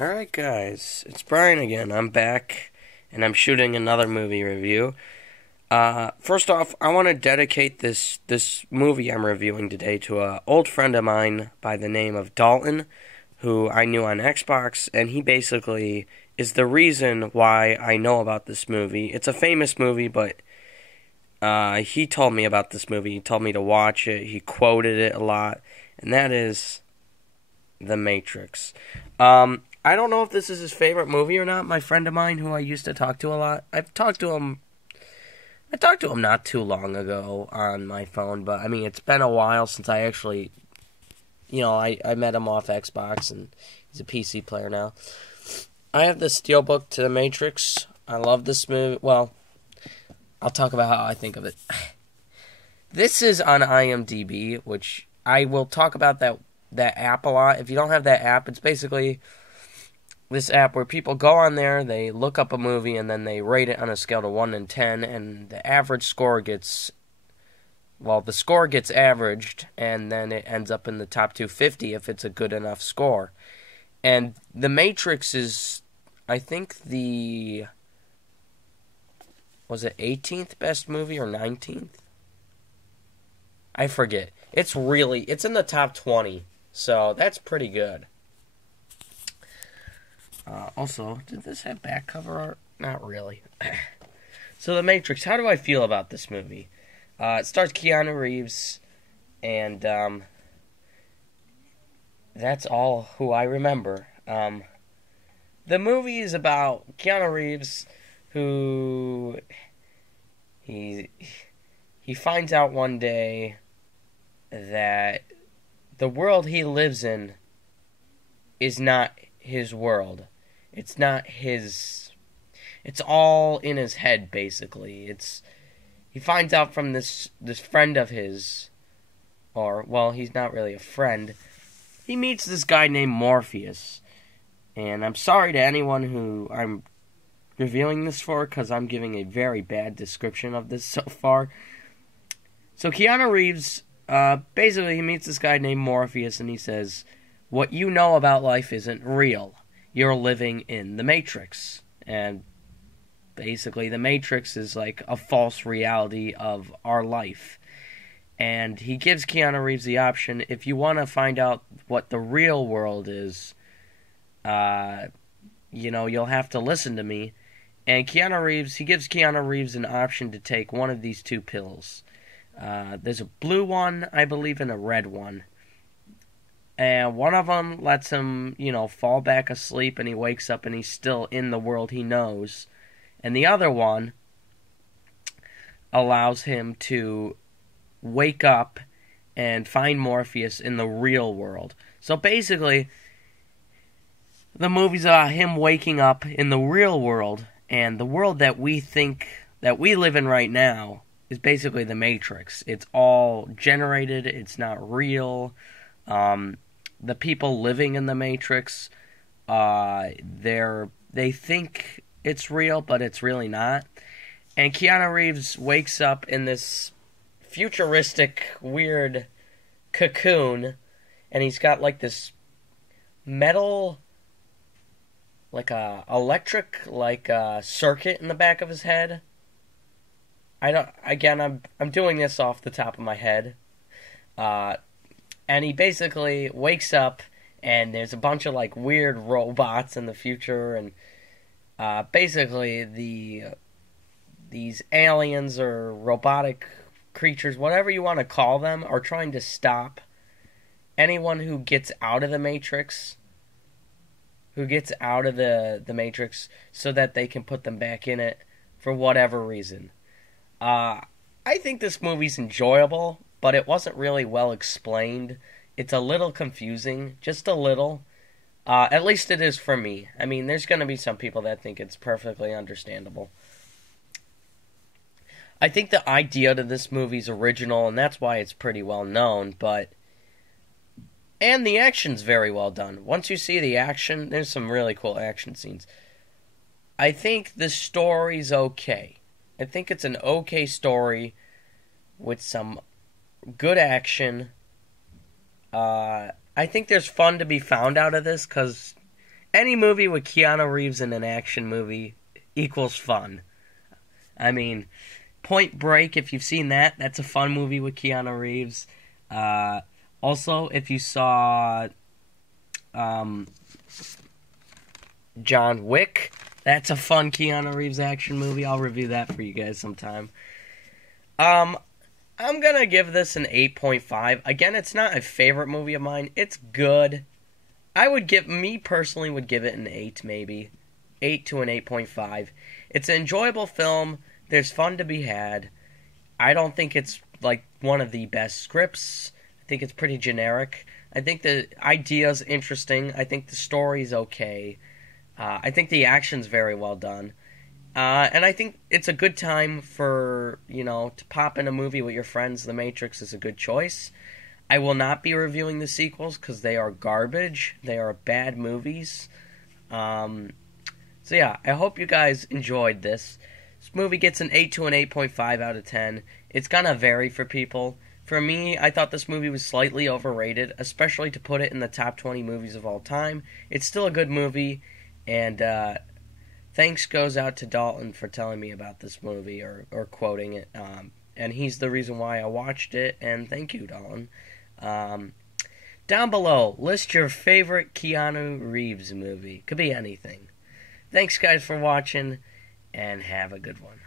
Alright, guys, it's Brian again. I'm back, and I'm shooting another movie review. First off, I want to dedicate this movie I'm reviewing today to an old friend of mine by the name of Dalton, who I knew on Xbox, and he basically is the reason why I know about this movie. It's a famous movie, but he told me about this movie. He told me to watch it. He quoted it a lot, and that is The Matrix. I don't know if this is his favorite movie or not. My friend of mine who I used to talk to a lot. I talked to him not too long ago on my phone, but I mean, it's been a while since I actually, I met him off Xbox, and he's a PC player now. I have the Steelbook to The Matrix. I love this movie. Well, I'll talk about how I think of it. This is on IMDb, which I will talk about that app a lot. If you don't have that app, it's basically this app where people go on there, they look up a movie, and then they rate it on a scale of 1 to 10, and the average score gets, the score gets averaged, and then it ends up in the top 250 if it's a good enough score. And The Matrix is, I think, was it 18th best movie or 19th? I forget. It's in the top 20, so that's pretty good. Also, did this have back cover art? Not really. So, The Matrix, how do I feel about this movie? It stars Keanu Reeves, and that's all who I remember. The movie is about Keanu Reeves, who he finds out one day that the world he lives in is not his world. It's not his. It's all in his head, basically. He finds out from this friend of his, he's not really a friend. He meets this guy named Morpheus, and I'm sorry to anyone who I'm reviewing this for, because I'm giving a very bad description of this so far. So Keanu Reeves, basically, he meets this guy named Morpheus, and he says, "What you know about life isn't real. You're living in the Matrix." And basically, the Matrix is like a false reality of our life. And he gives Keanu Reeves the option, if you want to find out what the real world is, you'll have to listen to me. And he gives Keanu Reeves an option to take one of these two pills. There's a blue one, I believe, and a red one. And one of them lets him, fall back asleep, and he wakes up and he's still in the world he knows. And the other one allows him to wake up and find Morpheus in the real world. So basically, the movie's about him waking up in the real world, and the world that we think that we live in right now is basically the Matrix. It's all generated, it's not real. The people living in the Matrix, they think it's real, but it's really not. And Keanu Reeves wakes up in this futuristic, weird cocoon, and he's got like this metal, like a electric, circuit in the back of his head. I'm doing this off the top of my head. And he basically wakes up, and there's a bunch of weird robots in the future, and basically these aliens or robotic creatures, whatever you want to call them, are trying to stop anyone who gets out of the Matrix, so that they can put them back in it for whatever reason. I think this movie's enjoyable, but it wasn't really well explained. It's a little confusing, just a little. At least it is for me. I mean, there's going to be some people that think it's perfectly understandable. I think the idea to this movie's original, and that's why it's pretty well known, and the action's very well done. Once you see the action, there's some really cool action scenes. I think the story's okay. I think it's an okay story with some good action. I think there's fun to be found out of this, because Any movie with Keanu Reeves in an action movie equals fun. I mean, Point Break, if you've seen that, that's a fun movie with Keanu Reeves. Also, if you saw John Wick, that's a fun Keanu Reeves action movie. I'll review that for you guys sometime. I'm gonna give this an 8.5. Again, it's not a favorite movie of mine. It's good. Me personally would give it an 8 maybe. 8 to an 8.5. It's an enjoyable film. There's fun to be had. I don't think it's like one of the best scripts. I think it's pretty generic. I think the idea's interesting. I think the story's okay. I think the action's very well done. And I think it's a good time for, to pop in a movie with your friends. The Matrix is a good choice. I will not be reviewing the sequels because they are garbage. They are bad movies. So yeah, I hope you guys enjoyed this. This movie gets an 8 to an 8.5 out of 10. It's gonna vary for people. For me, I thought this movie was slightly overrated, especially to put it in the top 20 movies of all time. It's still a good movie, and thanks goes out to Dalton for telling me about this movie or quoting it. And he's the reason why I watched it, and thank you, Dalton. Down below, list your favorite Keanu Reeves movie. Could be anything. Thanks, guys, for watching, and have a good one.